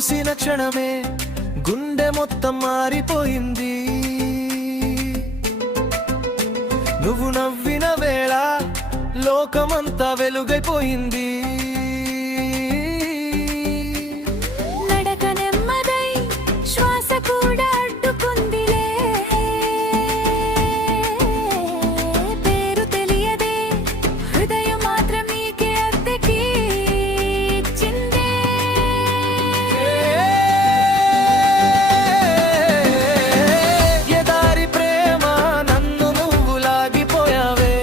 చూసిన క్షణమే గుండె మొత్తం మారిపోయింది. నువ్వు నవ్విన వేళ లోకమంతా వెలుగైపోయింది. నడక నెమ్మదై శ్వాస కూడా అడ్డుకుందిలే, పేరు తెలియదే హృదయం మాత్రం నీకే అద్దెకి ఇచ్చిందే. ఎదారి ప్రేమ నన్ను నువ్వు లాగిపోయావే,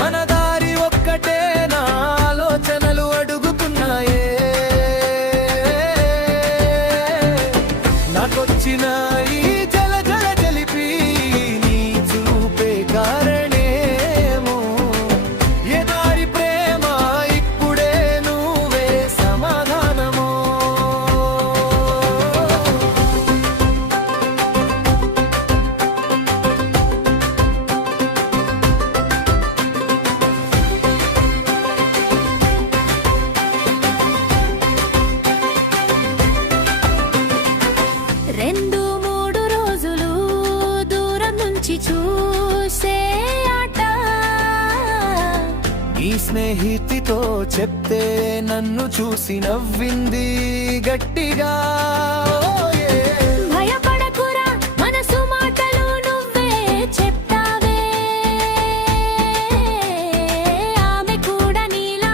మన దారి ఒక్కటే నా ఆలోచనలు అడుగుతున్నాయే. నాకొచ్చిన ఈ జల జల జలిపి నీ చూపే కారణేమో. ఎదారి ప్రేమ ఇప్పుడే నువ్వే సమాధానమో. రెండు మూడు రోజులు దూరం నుంచి చూసే ఆట, ఈ స్నేహితితో చెప్తే నన్ను చూసి నవ్వింది గట్టిగా. ఓయే. భయపడకురా మనసు మాటలు నువ్వే చెప్తావే, ఆమె కూడా నీలా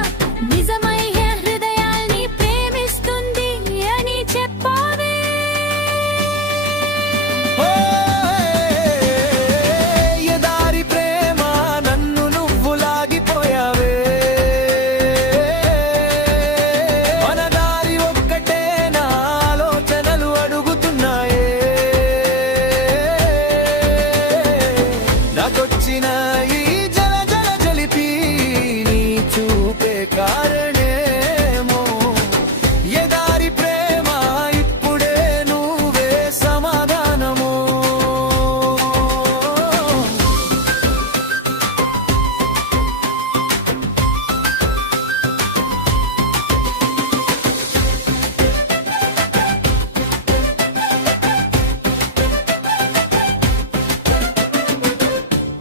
నిజమయ్యే హృదయాల్ని ప్రేమిస్తుంది అని చెప్పావే. ఎదారి ప్రేమ నన్ను నువ్వు లాగిపోయావే, మన దారి ఒక్కటే నా ఆలోచనలు అడుగుతున్నాయే. నాకొచ్చిన ఈ జల జల జలిపి నీ చూపే కారణేమో. ఎదారి ప్రేమ ఇప్పుడే నువ్వే సమాధానమో.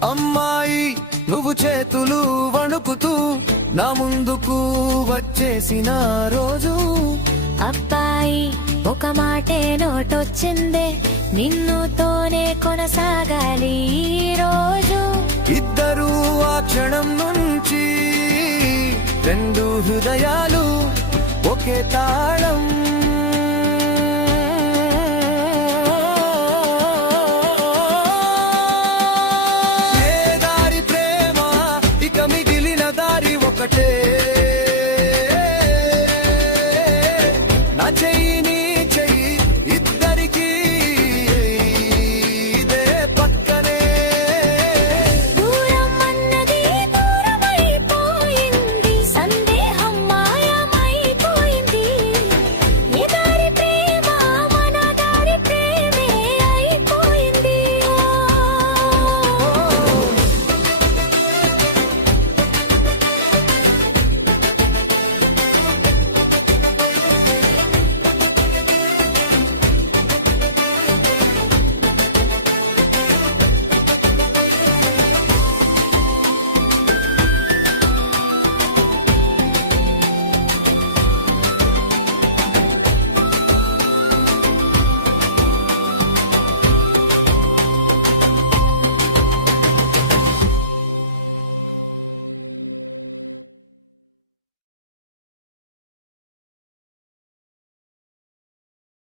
అమ్మాయి నువ్వు చేతులు వణుకుతూ నా ముందుకు వచ్చేసిన రోజు, అబ్బాయి ఒక మాటే నోటొచ్చిందే, నిన్నుతోనే కొనసాగాలి ఈ రోజు. ఇద్దరు ఆ క్షణం నుంచి రెండు హృదయాలు ఒకే తాళం